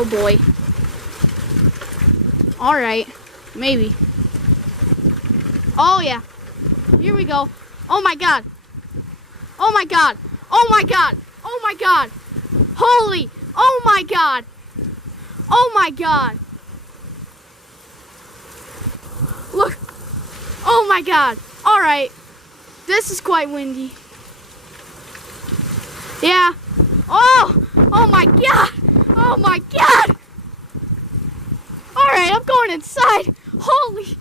Oh boy. Alright. Maybe. Oh yeah. Here we go. Oh my god. Oh my god. Oh my god. Oh my god. Holy. Oh my god. Oh my god. Look. Oh my god. Alright. This is quite windy. Yeah. Oh. Oh my god. Oh my god. Alright, I'm going inside. Holy.